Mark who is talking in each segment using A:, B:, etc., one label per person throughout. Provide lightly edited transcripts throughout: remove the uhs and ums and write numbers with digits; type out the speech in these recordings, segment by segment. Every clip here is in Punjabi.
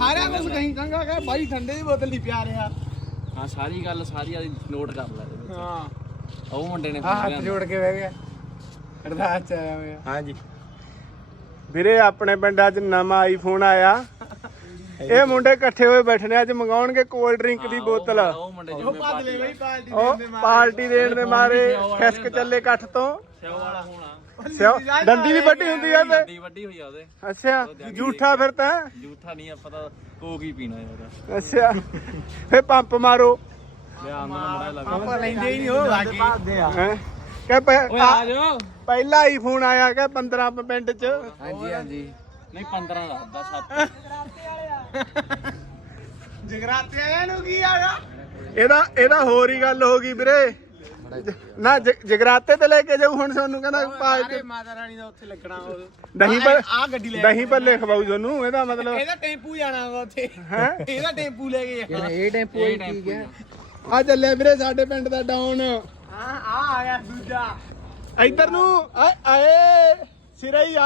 A: ਸਾਰਿਆਂ ਕੁਝ ਕਹੀਂ ਚੰਗਾ ਕਹੇ ਬਾਈ ਠੰਡੇ ਦੀ ਬੋਤਲ ਨਹੀਂ ਪਿਆ ਰਿਹਾ।
B: ਹਾਂ ਸਾਰੀ ਗੱਲ ਸਾਰੀ ਆਦੀ ਨੋਟ ਕਰ ਲੈ ਇਹਦੇ ਵਿੱਚ।
A: ਹਾਂ
B: ਉਹ ਮੁੰਡੇ ਨੇ
A: ਹੱਥ ਜੋੜ ਕੇ ਬਹਿ ਗਿਆ ਅਰਦਾਸ ਚ ਆਇਆ ਹੋਇਆ।
C: ਹਾਂਜੀ ਵੀਰੇ ਆਪਣੇ ਪਿੰਡ ਅੱਜ ਨਵਾਂ ਆਈਫੋਨ ਆਇਆ। ਇਹ ਮੁੰਡੇ ਇਕੱਠੇ ਹੋਏ ਬੈਠੇ ਨੇ ਅੱਜ ਮੰਗਾਉਣਗੇ ਕੋਲਡ ਡਰਿੰਕ ਦੀ ਬੋਤਲ।
B: ਉਹ ਮੁੰਡੇ
A: ਉਹ
B: ਜਿਵੇਂ
A: ਭੱਜ ਲੈ ਬਈ ਪਾਰਟੀ
C: ਉਹ ਪਾਰਟੀ ਦੇਣ ਦੇ ਮਾਰੇ ਖਿਸਕ ਚੱਲੇ ਇਕੱਠ ਤੋਂ।
B: ਸਿਓ ਵਾਲਾ ਹੋਣਾ
C: ਸਿਓ ਦੰਦੀ ਵੀ ਵੱਡੀ ਹੁੰਦੀ ਆ ਤੇ
B: ਵੱਡੀ ਵੱਡੀ ਹੋਈ ਆ ਉਹਦੇ।
C: ਅੱਛਾ ਝੂਠਾ ਫਿਰ ਤਾਂ
B: ਜੂਠਾ ਨਹੀਂ ਆਪਾਂ ਤਾਂ ਕੋਕ ਹੀ ਪੀਣਾ ਯਾਰ।
C: ਅੱਛਾ ਫੇ ਪੰਪ ਮਾਰੋ
B: ਲਿਆ ਅੰਦਰ ਮੜਾ ਲੱਗਾ
A: ਆਪਾਂ ਲੈਂਦੇ ਹੀ ਨਹੀਂ ਉਹ ਲਾਗੇ
C: ਹੈ ਕਿ
B: ਓਏ ਆ ਜਾਓ।
C: ਪਹਿਲਾ ਆਈਫੋਨ ਆਇਆ ਕਿ 15 ਪਿੰਡ ਚ।
B: ਹਾਂਜੀ ਹਾਂਜੀ ਨਹੀਂ 15 ਦੱਸਦਾ 7
A: ਜਗਰਾਤੇ ਆਇਆ ਨੂੰ ਕੀ ਆਗਾ
C: ਇਹਦਾ ਹੋਰ ਹੀ ਗੱਲ ਹੋ ਗਈ ਵੀਰੇ। ਨਾ ਜਗਰਾਤੇ ਤੇ ਲੈ ਕੇ ਜਾਊ ਹੁਣ ਤੁਹਾਨੂੰ ਕਹਿੰਦਾ ਪਾਜ ਤੇ
A: ਮਾਤਾ ਰਾਣੀ ਦਾ ਉੱਥੇ ਲੱਗਣਾ ਉਹ
C: ਦਹੀਂ ਪਰ
A: ਆ ਗੱਡੀ ਲੈ
C: ਦਹੀਂ ਭੱਲੇ ਖਵਾਉ ਤੁਹਾਨੂੰ ਇਹਦਾ ਮਤਲਬ
A: ਇਹਦਾ ਟੈਂਪੂ ਜਾਣਾ ਵਾ ਉੱਥੇ
C: ਹੈ।
A: ਇਹਦਾ ਟੈਂਪੂ ਲੈ ਕੇ ਜਾਣਾ।
B: ਇਹ ਟੈਂਪੂ ਹੀ ਠੀਕ ਹੈ।
C: ਆ ਚੱਲਿਆ ਵੀਰੇ ਸਾਡੇ ਪਿੰਡ ਦਾ ਡਾਊਨ।
A: ਹਾਂ ਆ ਗਿਆ ਦੂਜਾ
C: ਇੱਧਰ ਨੂੰ ਆਏ ਸਿਰੇ ਹੀ ਆ।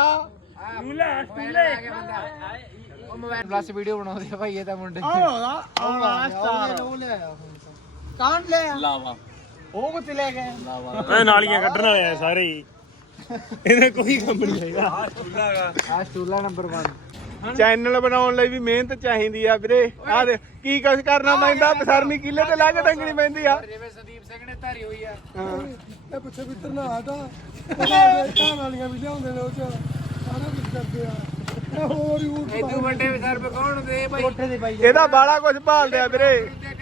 A: ਉਹ ਮੋਬਾਈਲ ਪਲੱਸ ਵੀਡੀਓ ਬਣਾਉਂਦੇ ਆ ਭਾਈ ਇਹ ਤਾਂ ਮੁੰਡੇ ਆਉਣਾ ਸਟਾਰ ਕੌਣ ਲੈ ਆ
B: ਲਾਵਾ
A: ਉਹ ਕਿੱਥੇ ਲੈ ਗਏ
B: ਲਾਵਾ
C: ਇਹ ਨਾਲੀਆਂ ਕੱਢਣ ਵਾਲੇ ਆ ਸਾਰੇ ਹੀ। ਇਹਦਾ ਕੋਈ ਕੰਮ ਨਹੀਂ ਹੈਗਾ।
A: ਆ ਸਟੂਲਾ ਨੰਬਰ 1
C: ਚੈਨਲ ਬਣਾਉਣ ਲਈ ਵੀ ਮਿਹਨਤ ਚਾਹੀਦੀ ਆ ਵੀਰੇ। ਆ ਦੇ ਕੀ ਕੁਛ ਕਰਨਾ ਪੈਂਦਾ ਬਸਰਨੀ ਕਿੱਲੇ ਤੇ ਲਾ ਕੇ ਟੰਗਣੀ ਪੈਂਦੀ ਆ।
A: ਜਿਵੇਂ ਸੰਦੀਪ ਸਿੰਘ ਨੇ ਧਾਰੀ ਹੋਈ ਆ
C: ਹਾਂ।
A: ਇਹ ਪਿੱਛੇ ਵੀ ਨਾ ਆਟਾ ਤਾਂ ਵਾਲੀਆਂ ਵੀ ਲਿਆਉਂਦੇ ਨੇ ਉਹ ਚ ਸਾਰਾ ਕੁਝ ਕਰਦੇ ਆ ਹੋਰ ਹੀ ਇਦੋਂ ਵੱਡੇ ਵਿਚਾਰ ਪੇ ਕੌਣ ਦੇ ਭਾਈ ਕੋਠੇ ਦੇ ਭਾਈ
C: ਇਹਦਾ ਬਾਲਾ ਕੁਝ ਭਾਲਦੇ ਆ ਵੀਰੇ।